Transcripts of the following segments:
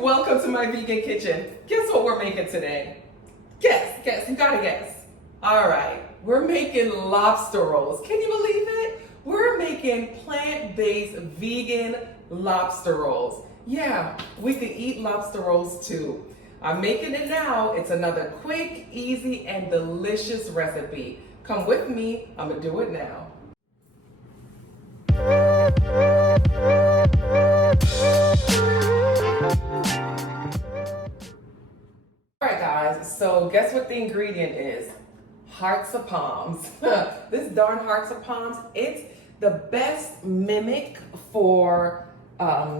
welcome to my vegan kitchen. Guess what we're making today? Guess, you gotta guess. All right, we're making lobster rolls. Can you believe it? We're making plant-based vegan lobster rolls. Yeah, we could eat lobster rolls too. I'm making it now. It's another quick, easy, and delicious recipe. Come with me, I'm gonna do it now. Alright guys, so guess what the ingredient is? Hearts of palms. This darn hearts of palms, it's the best mimic for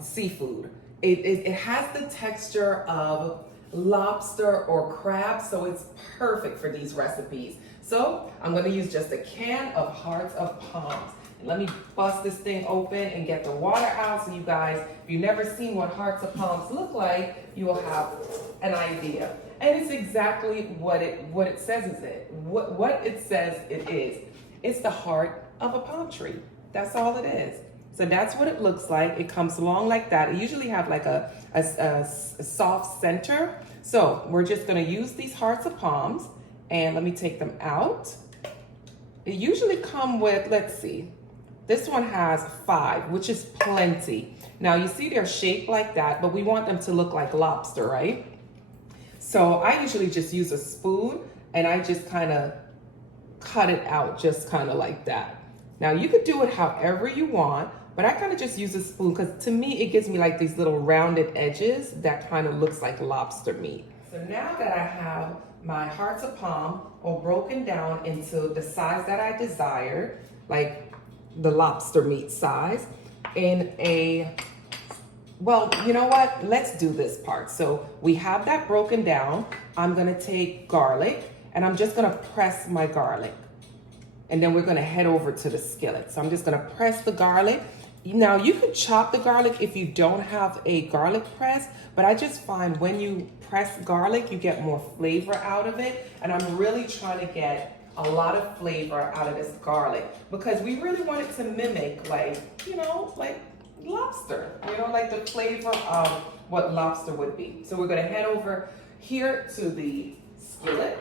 seafood. It has the texture of lobster or crab, so it's perfect for these recipes. So I'm going to use just a can of hearts of palms. Let me bust this thing open and get the water out so you guys, if you've never seen what hearts of palms look like, you will have an idea. And it's exactly what it says what it says it is. It's the heart of a palm tree. That's all it is. So that's what it looks like. It comes along like that. It usually have like a soft center. So we're just gonna use these hearts of palms and let me take them out. It usually come with, let's see, this one has 5, which is plenty. Now you see they're shaped like that, but we want them to look like lobster, right? So I usually just use a spoon and I just kind of cut it out just kind of like that. Now you could do it however you want, but I kind of just use a spoon because to me it gives me like these little rounded edges that kind of looks like lobster meat. So now that I have my hearts of palm all broken down into the size that I desired, like the lobster meat size, in a, well, you know what? Let's do this part. So we have that broken down. I'm gonna take garlic and I'm just gonna press my garlic. And then we're gonna head over to the skillet. So I'm just gonna press the garlic. Now you could chop the garlic if you don't have a garlic press, but I just find when you press garlic, you get more flavor out of it. And I'm really trying to get a lot of flavor out of this garlic because we really want it to mimic like, you know, like lobster, you know, like the flavor of what lobster would be. So we're gonna head over here to the skillet.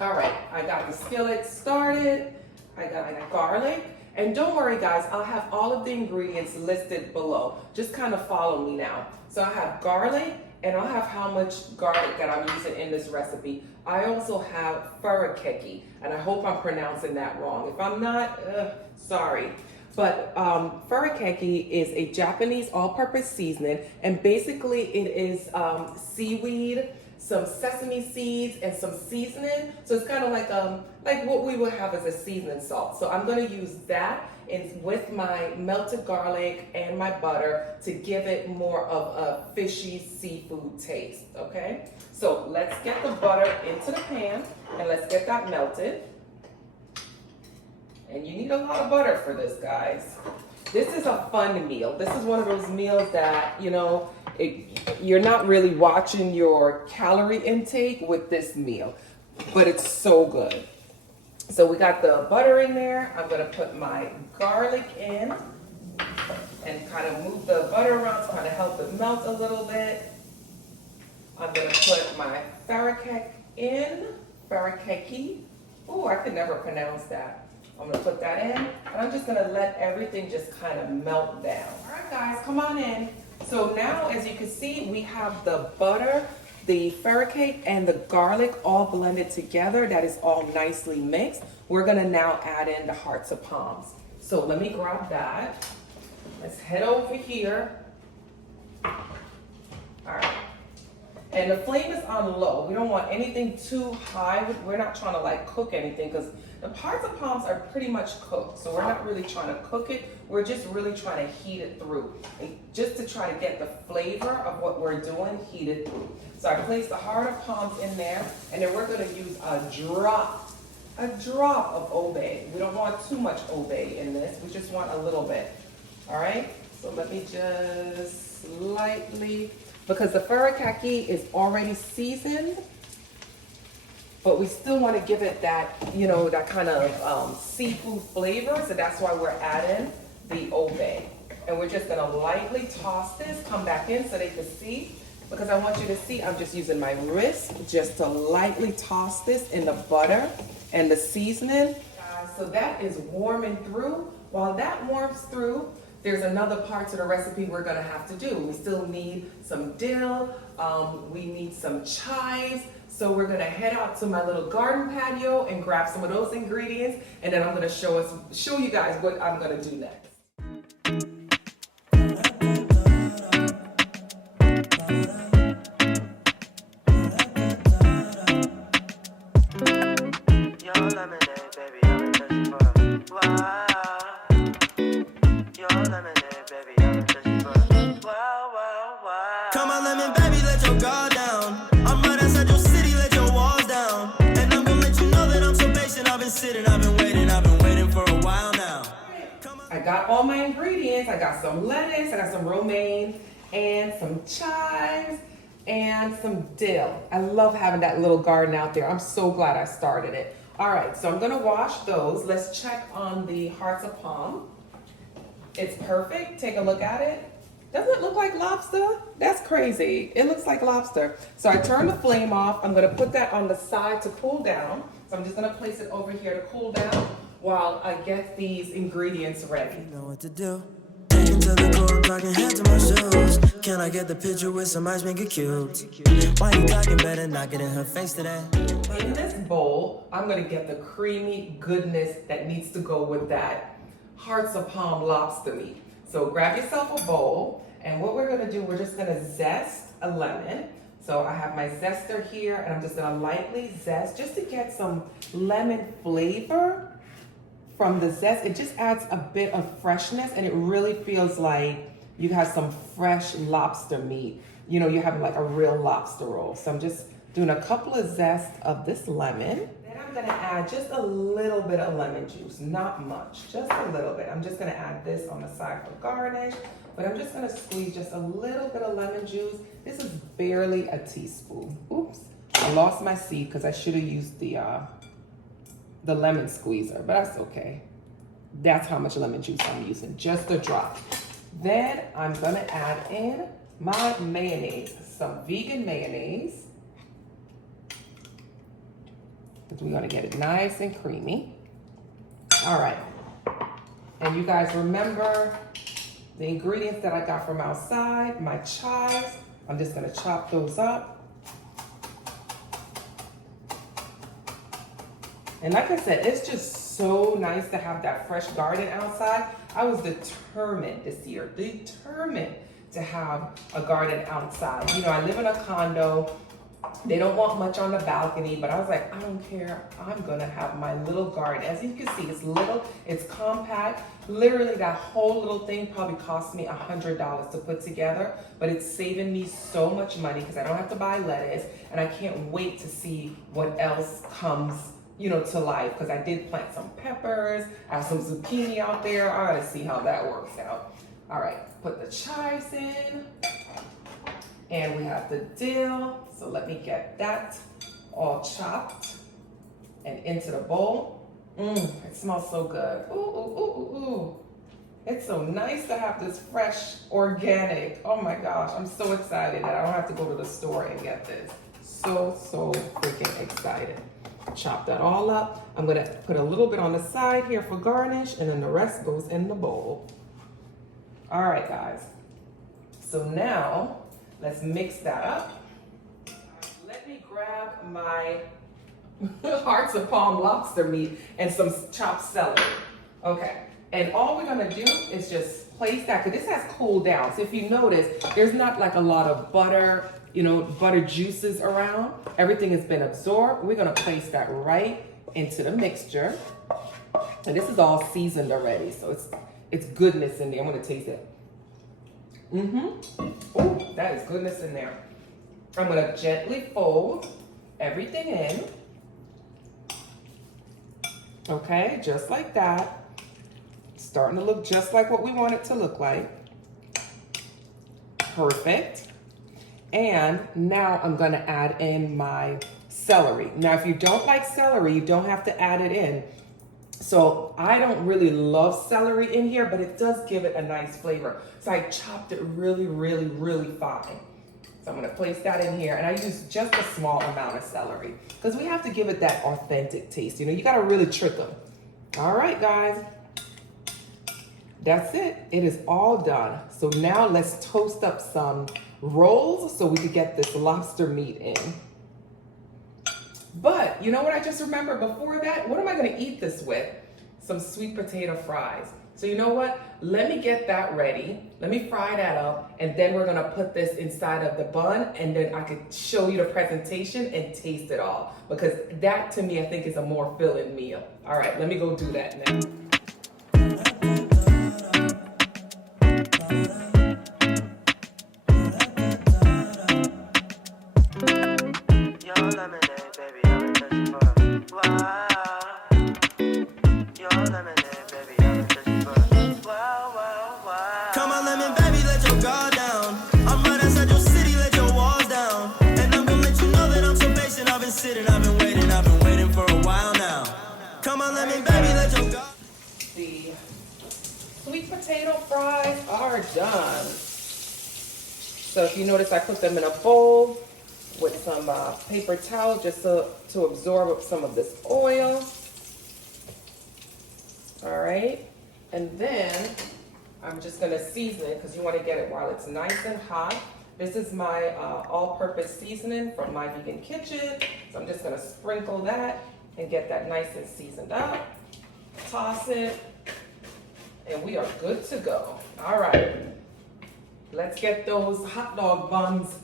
All right, I got the skillet started. I got garlic. And don't worry guys, I'll have all of the ingredients listed below. Just kind of follow me now. So I have garlic and I'll have how much garlic that I'm using in this recipe. I also have furikeki, and I hope I'm pronouncing that wrong. If I'm not, sorry. But furikeki is a Japanese all-purpose seasoning, and basically it is seaweed, some sesame seeds, and some seasoning. So it's kind of like what we would have as a seasoning salt. So I'm going to use that with my melted garlic and my butter to give it more of a fishy seafood taste, okay? So let's get the butter into the pan and let's get that melted. And you need a lot of butter for this, guys. This is a fun meal. This is one of those meals that, you know, you're not really watching your calorie intake with this meal, but it's so good. So we got the butter in there. I'm gonna put my garlic in and kind of move the butter around to kind of help it melt a little bit. I'm gonna put my furikeki. Oh, I could never pronounce that. I'm gonna put that in, and I'm just gonna let everything just kind of melt down. All right, guys, come on in. So now, as you can see, we have the butter, the furikake, and the garlic all blended together. That is all nicely mixed. We're gonna now add in the hearts of palms. So let me grab that. Let's head over here. All right. And the flame is on low. We don't want anything too high. We're not trying to like cook anything because the hearts of palms are pretty much cooked. So we're not really trying to cook it. We're just really trying to heat it through. And just to try to get the flavor of what we're doing heated through. So I placed the heart of palms in there, and then we're gonna use a drop of obey. We don't want too much obey in this. We just want a little bit. All right? So let me just lightly, because the furikake is already seasoned, but we still want to give it that, you know, that kind of seafood flavor. So that's why we're adding the obey. And we're just gonna lightly toss this, come back in so they can see. because I want you to see I'm just using my wrist just to lightly toss this in the butter and the seasoning. So that is warming through. While that warms through, there's another part to the recipe we're gonna have to do. We still need some dill, we need some chives. So we're gonna head out to my little garden patio and grab some of those ingredients, and then I'm gonna show you guys what I'm gonna do next. Come on, lemon, baby, let your guard down. I'm right outside your city, let your walls down. And I'm gonna let you know that I'm so patient. I've been sitting, I've been waiting for a while now. I got all my ingredients. I got some lettuce, I got some romaine, and some chives, and some dill. I love having that little garden out there. I'm so glad I started it. All right, so I'm gonna wash those. Let's check on the hearts of palm. It's perfect. Take a look at it. Doesn't it look like lobster? That's crazy. It looks like lobster. So I turn the flame off. I'm gonna put that on the side to cool down. So I'm just gonna place it over here to cool down while I get these ingredients ready. You know what to do. Taking to the court, talking head to my shoes. Can I get the picture with some ice, make it cute? Why you talking better, not get in her face today? In this bowl, I'm gonna get the creamy goodness that needs to go with that hearts of palm lobster meat. So grab yourself a bowl, and what we're gonna do, we're just gonna zest a lemon. So I have my zester here, and I'm just gonna lightly zest just to get some lemon flavor from the zest. It just adds a bit of freshness, and it really feels like you have some fresh lobster meat. You know, you're having like a real lobster roll. So I'm just doing a couple of zest of this lemon. Then I'm gonna add just a little bit of lemon juice, not much, just a little bit. I'm just gonna add this on the side for garnish, but I'm just gonna squeeze just a little bit of lemon juice. This is barely a teaspoon. Oops, I lost my seed because I should have used the lemon squeezer, but that's okay. That's how much lemon juice I'm using, just a drop. Then I'm gonna add in my mayonnaise, some vegan mayonnaise, because we're gonna get it nice and creamy. All right, and you guys remember the ingredients that I got from outside, my chives. I'm just gonna chop those up. And like I said, it's just so nice to have that fresh garden outside. I was determined this year, determined to have a garden outside. You know, I live in a condo. They don't want much on the balcony, but I was like, I don't care. I'm gonna have my little garden. As you can see, it's little, it's compact. Literally that whole little thing probably cost me $100 to put together, but it's saving me so much money because I don't have to buy lettuce, and I can't wait to see what else comes, you know, to life, because I did plant some peppers, I have some zucchini out there. I gotta see how that works out. All right, put the chives in, and we have the dill. So let me get that all chopped and into the bowl. It smells so good. Ooh, ooh, ooh, ooh, ooh. It's so nice to have this fresh, organic. Oh my gosh, I'm so excited that I don't have to go to the store and get this. So freaking excited. Chop that all up. I'm gonna put a little bit on the side here for garnish, and then the rest goes in the bowl. All right, guys. So now, let's mix that up. Let me grab my hearts of palm lobster meat and some chopped celery. Okay, and all we're gonna do is just place that, because this has cooled down. So if you notice, there's not like a lot of butter, you know, butter juices around. Everything has been absorbed. We're gonna place that right into the mixture. And this is all seasoned already, so it's goodness in there. I'm gonna taste it. Oh, that is goodness in there. I'm gonna gently fold everything in. Okay, just like that. Starting to look just like what we want it to look like. Perfect. And now I'm gonna add in my celery. Now, if you don't like celery, you don't have to add it in. So I don't really love celery in here, but it does give it a nice flavor. So I chopped it really fine. So So I'm gonna place that in here, and I use just a small amount of celery because we have to give it that authentic taste. You know, you gotta really trick them. All right, guys. That's it. It is all done. So now let's toast up some rolls so we could get this lobster meat in. But you know what I just remembered before that? What am I gonna eat this with? Some sweet potato fries. So you know what? Let me get that ready. Let me fry that up, and then we're gonna put this inside of the bun, and then I could show you the presentation and taste it all. Because that to me, I think is a more filling meal. All right, let me go do that now. The sweet potato fries are done. So if you notice, I put them in a bowl with some paper towel just to absorb some of this oil. All right, and then I'm just gonna season it because you want to get it while it's nice and hot. This is my all-purpose seasoning from My Vegan Kitchen. So I'm just gonna sprinkle that and get that nice and seasoned up. Toss it, and we are good to go. All right, let's get those hot dog buns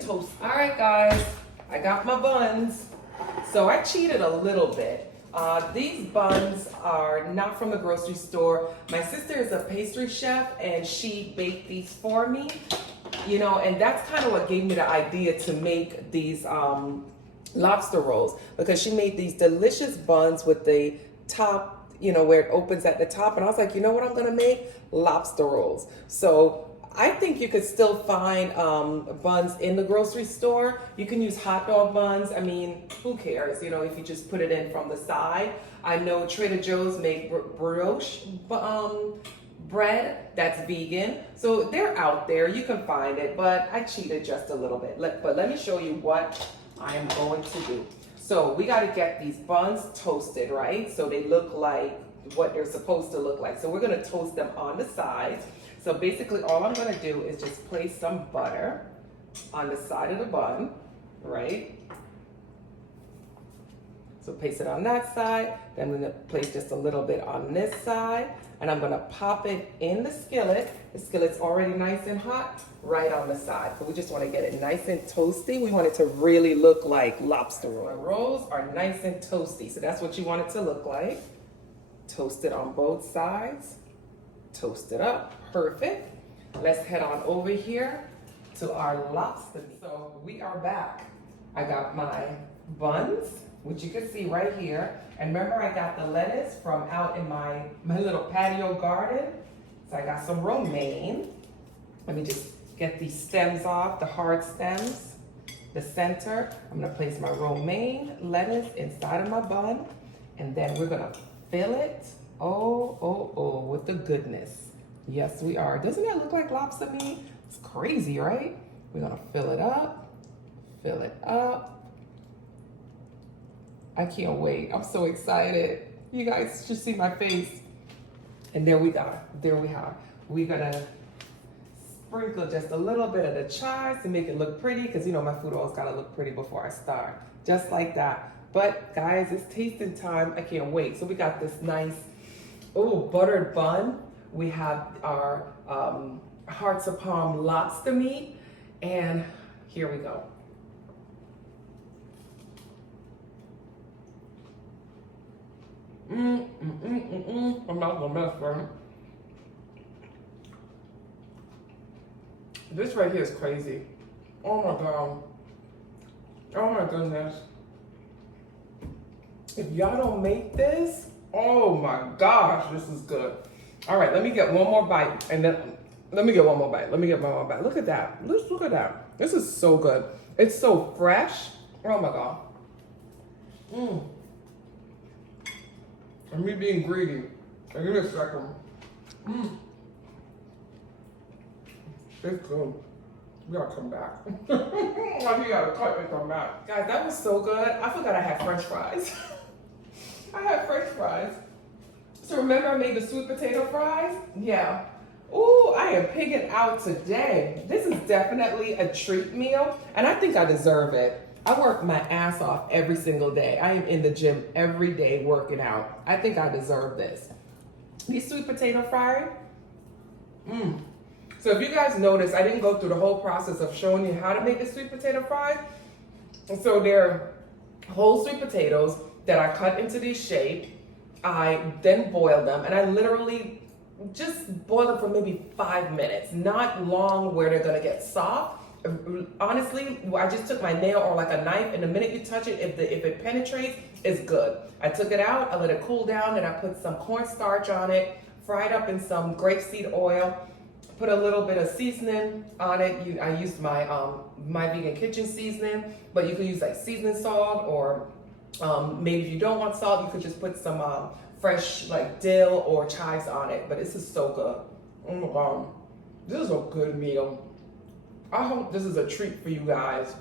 toast. All right, guys, I got my buns. So I cheated a little bit. These buns are not from the grocery store. My sister is a pastry chef, and she baked these for me. You know, and that's kind of what gave me the idea to make these lobster rolls, because she made these delicious buns with the top, you know, where it opens at the top. And I was like, you know what I'm gonna make? Lobster rolls. So I think you could still find buns in the grocery store. You can use hot dog buns. I mean, who cares, you know, if you just put it in from the side. I know Trader Joe's make brioche bread that's vegan. So they're out there, you can find it, but I cheated just a little bit. But let me show you what I am going to do. So we got to get these buns toasted, right? So they look like what they're supposed to look like. So we're going to toast them on the sides. So basically all I'm going to do is just place some butter on the side of the bun, right? So place it on that side. Then I'm going to place just a little bit on this side. And I'm going to pop it in the skillet. The skillet's already nice and hot, right on the side. So we just want to get it nice and toasty. We want it to really look like lobster roll. My rolls are nice and toasty. So that's what you want it to look like. Toast it on both sides. Toast it up. Perfect. Let's head on over here to our lobster meat. So we are back. I got my buns, which you can see right here. And remember, I got the lettuce from out in my little patio garden. So I got some romaine. Let me just get these stems off, the hard stems, the center. I'm gonna place my romaine lettuce inside of my bun. And then we're gonna fill it, with the goodness. Yes, we are. Doesn't that look like lobster meat? It's crazy, right? We're gonna fill it up, fill it up. I can't wait. I'm so excited. You guys should see my face. And there we go. There we are. We're gonna sprinkle just a little bit of the chives to make it look pretty, because you know my food always gotta look pretty before I start. Just like that. But guys, it's tasting time. I can't wait. So we got this nice, buttered bun. We have our hearts of palm lobster meat. And here we go. I'm not gonna mess, right? This right here is crazy. Oh my God. Oh my goodness. If y'all don't make this, oh my gosh, this is good. All right, let me get one more bite, and then let me get one more bite. Look at that. Let's look at that. This is so good. It's so fresh. Oh my God. And me being greedy. Give me a second. It's good. We gotta come back. You gotta cut and come back. Guys, that was so good. I forgot I had French fries. I had French fries. So remember I made the sweet potato fries? Yeah. Ooh, I am pigging out today. This is definitely a treat meal, and I think I deserve it. I work my ass off every single day. I am in the gym every day working out. I think I deserve this. These sweet potato fries, So if you guys notice, I didn't go through the whole process of showing you how to make the sweet potato fries. And so they're whole sweet potatoes that I cut into this shape. I then boil them, and I literally just boil them for maybe 5 minutes, not long where they're gonna get soft. Honestly, I just took my nail or like a knife, and the minute you touch it, if it penetrates, it's good. I took it out, I let it cool down, and I put some cornstarch on it, fried up in some grapeseed oil, put a little bit of seasoning on it. I used my My Vegan Kitchen seasoning, but you could use like seasoning salt, or maybe if you don't want salt, you could just put some fresh like dill or chives on it. But this is so good. Oh my God, this is a good meal. I hope this is a treat for you guys,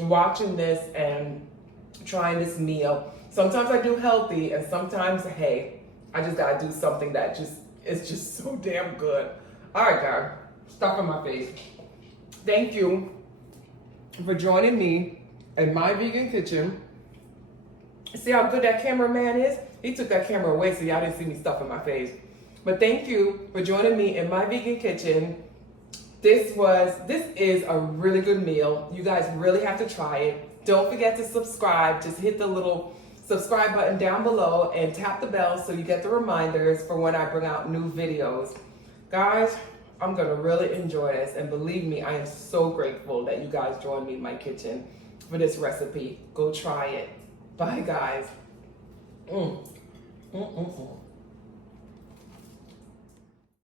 watching this and trying this meal. Sometimes I do healthy, and sometimes, hey, I just gotta do something that is just so damn good. All right, guys, stuff in my face. Thank you for joining me in My Vegan Kitchen. See how good that cameraman is? He took that camera away so y'all didn't see me stuff in my face. But thank you for joining me in My Vegan Kitchen. This is a really good meal. You guys really have to try it. Don't forget to subscribe. Just hit the little subscribe button down below and tap the bell so you get the reminders for when I bring out new videos. Guys, I'm gonna really enjoy this, and believe me, I am so grateful that you guys joined me in my kitchen for this recipe. Go try it. Bye, guys.